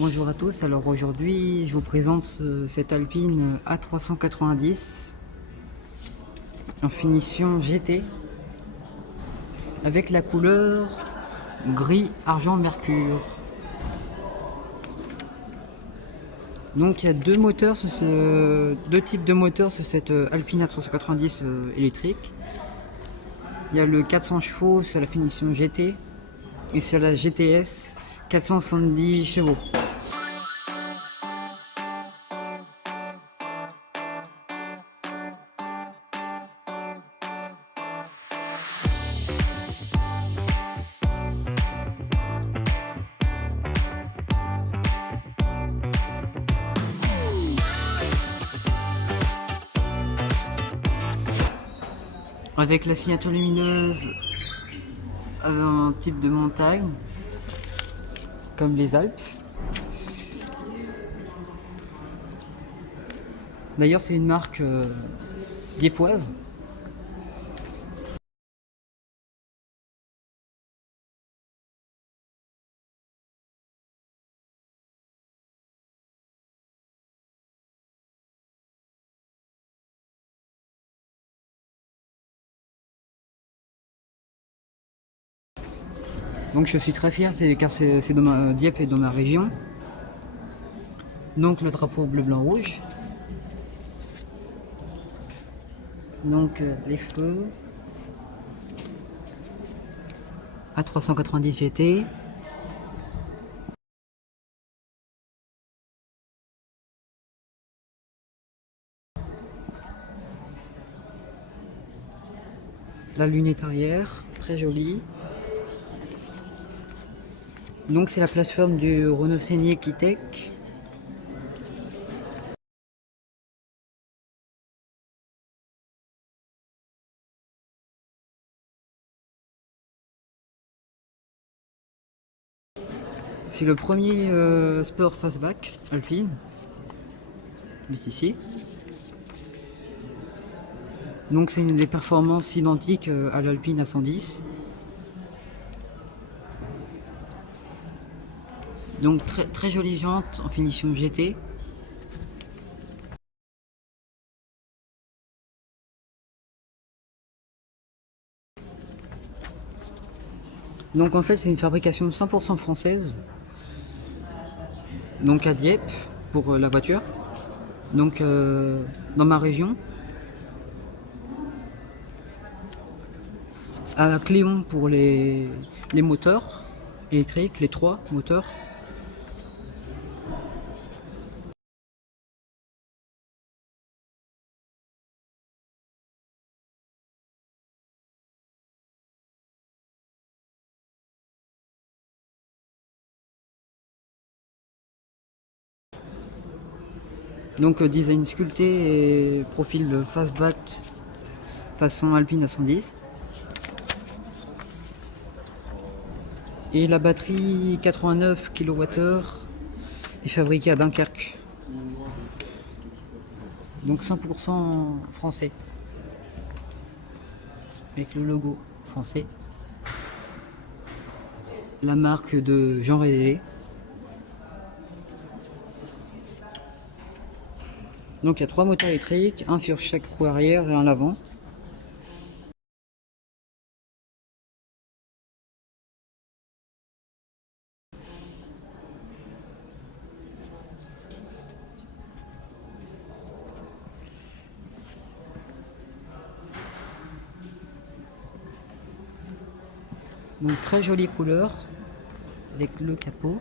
Bonjour à tous, alors aujourd'hui je vous présente cette Alpine A390 en finition GT avec la couleur gris argent mercure. Donc il y a deux types de moteurs sur cette Alpine A390 électrique. Il y a le 400 chevaux sur la finition GT et sur la GTS 470 chevaux. Avec la signature lumineuse un type de montagne comme les Alpes. D'ailleurs c'est une marque diepoise. Donc je suis très fier car c'est dans Dieppe est dans ma région. Donc le drapeau bleu blanc rouge. Donc les feux A390 GT. La lunette arrière, très jolie. Donc c'est la plateforme du Renault Scénic E-Tech. C'est le premier sport fastback Alpine. Juste ici. Donc c'est des performances identiques à l'Alpine A110. Donc très jolie jante en finition GT. Donc en fait c'est une fabrication 100% française. Donc à Dieppe pour la voiture. Donc dans ma région. À Cléon pour les moteurs électriques, les 3 moteurs. Donc design sculpté et profil fastback façon Alpine A110. Et la batterie 89 kWh est fabriquée à Dunkerque. Donc 100% français. Avec le logo français. La marque de Jean Rédélé. Donc il y a 3 moteurs électriques, un sur chaque roue arrière et un à l'avant. Donc très jolie couleur avec le capot.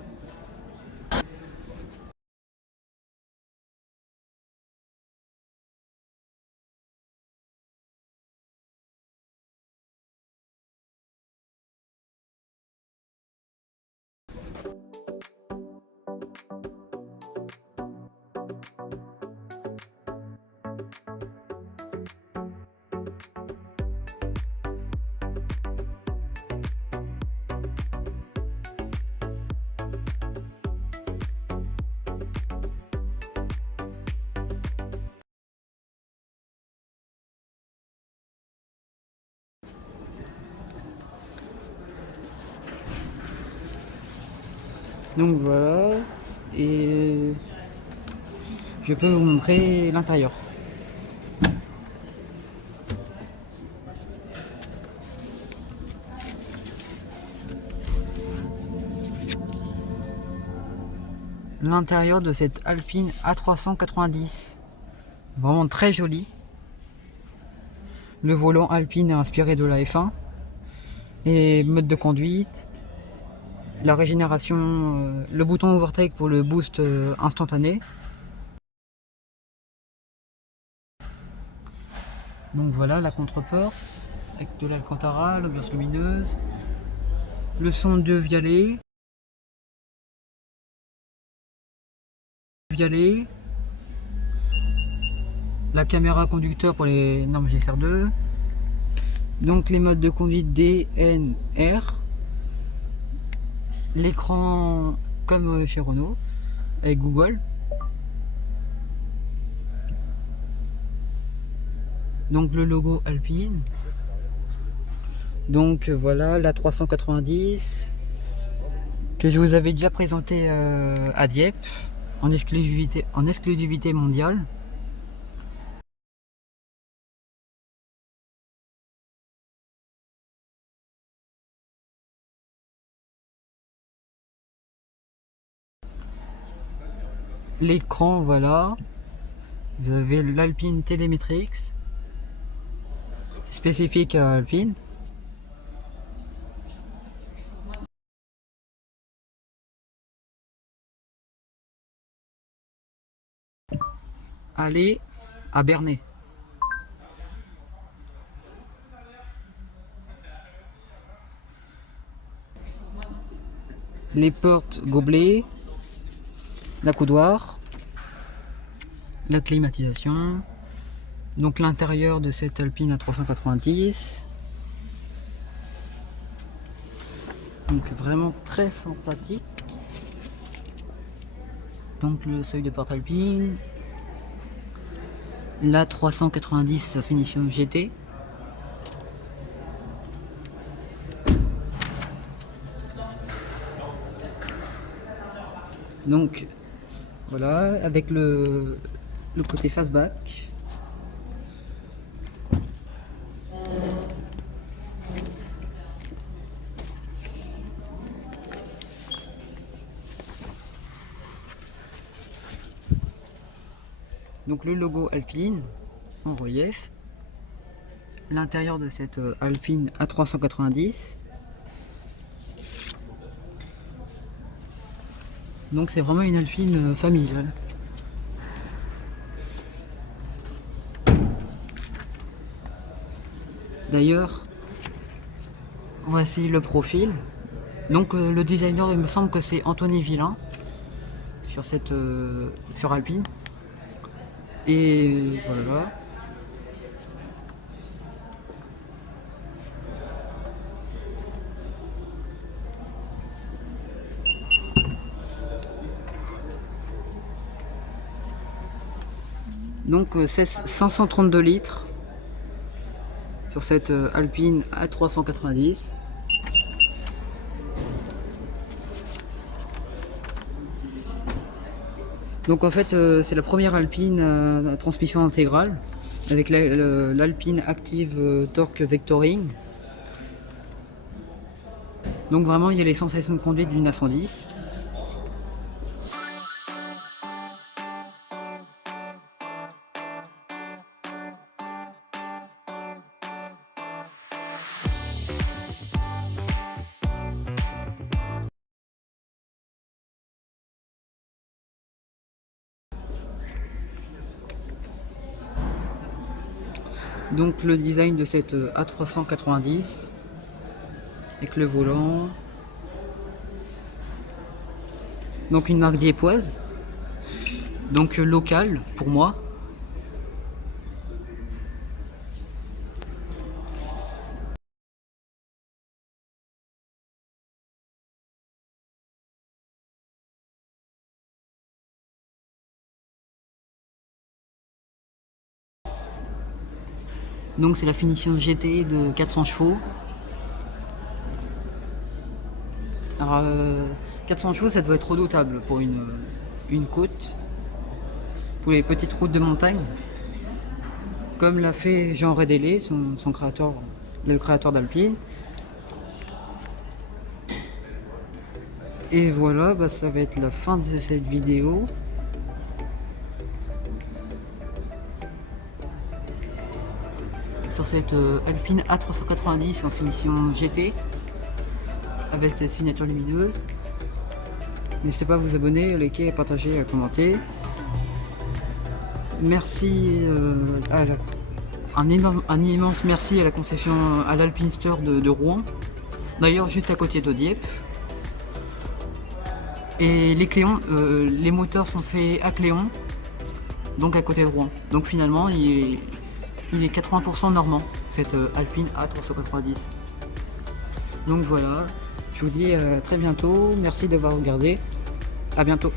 Donc voilà, et je peux vous montrer l'intérieur. L'intérieur de cette Alpine A390, vraiment très joli. Le volant Alpine est inspiré de la F1 et mode de conduite, la régénération, le bouton overtake pour le boost instantané. Donc voilà la contre-porte avec de l'Alcantara, l'ambiance lumineuse, le son de Vialet, la caméra conducteur pour les normes GSR2, donc les modes de conduite DNR, l'écran comme chez Renault avec Google, donc le logo Alpine. Donc voilà la 390 que je vous avais déjà présenté à Dieppe en exclusivité mondiale. L'écran, voilà, vous avez l'Alpine Telemetrics spécifique à Alpine. Aller à Bernay. Les portes gobelets, la coudoir, la climatisation, donc l'intérieur de cette Alpine A390. Donc vraiment très sympathique. Donc le seuil de porte Alpine, la 390 finition GT. Donc voilà, avec le côté fastback. Donc le logo Alpine en relief. L'intérieur de cette Alpine A390. Donc c'est vraiment une Alpine familiale. D'ailleurs, voici le profil. Donc le designer, il me semble que c'est Anthony Villain sur cette sur Alpine. Et voilà. Donc c'est 532 litres sur cette Alpine A390. Donc en fait c'est la première Alpine à transmission intégrale avec l'Alpine Active Torque Vectoring. Donc vraiment il y a les sensations de conduite d'une A110. Donc le design de cette A390 avec le volant. Donc une marque diepoise. Donc locale pour moi. Donc c'est la finition GT de 400 chevaux. Alors 400 chevaux, ça doit être redoutable pour une côte, pour les petites routes de montagne, comme l'a fait Jean Redélé, son créateur, le créateur d'Alpine. Et voilà, bah, ça va être la fin de cette vidéo. Sur cette Alpine A390 en finition GT avec ses signatures lumineuses. N'hésitez pas à vous abonner, à liker, à partager, à commenter. Merci un immense merci à la concession, à l'Alpine Store de Rouen, d'ailleurs juste à côté de Dieppe. Et les Cléons, les moteurs sont faits à Cléon, donc à côté de Rouen. Donc finalement, il est 80% normand, cette Alpine A390. Donc voilà, je vous dis à très bientôt, merci d'avoir regardé, à bientôt.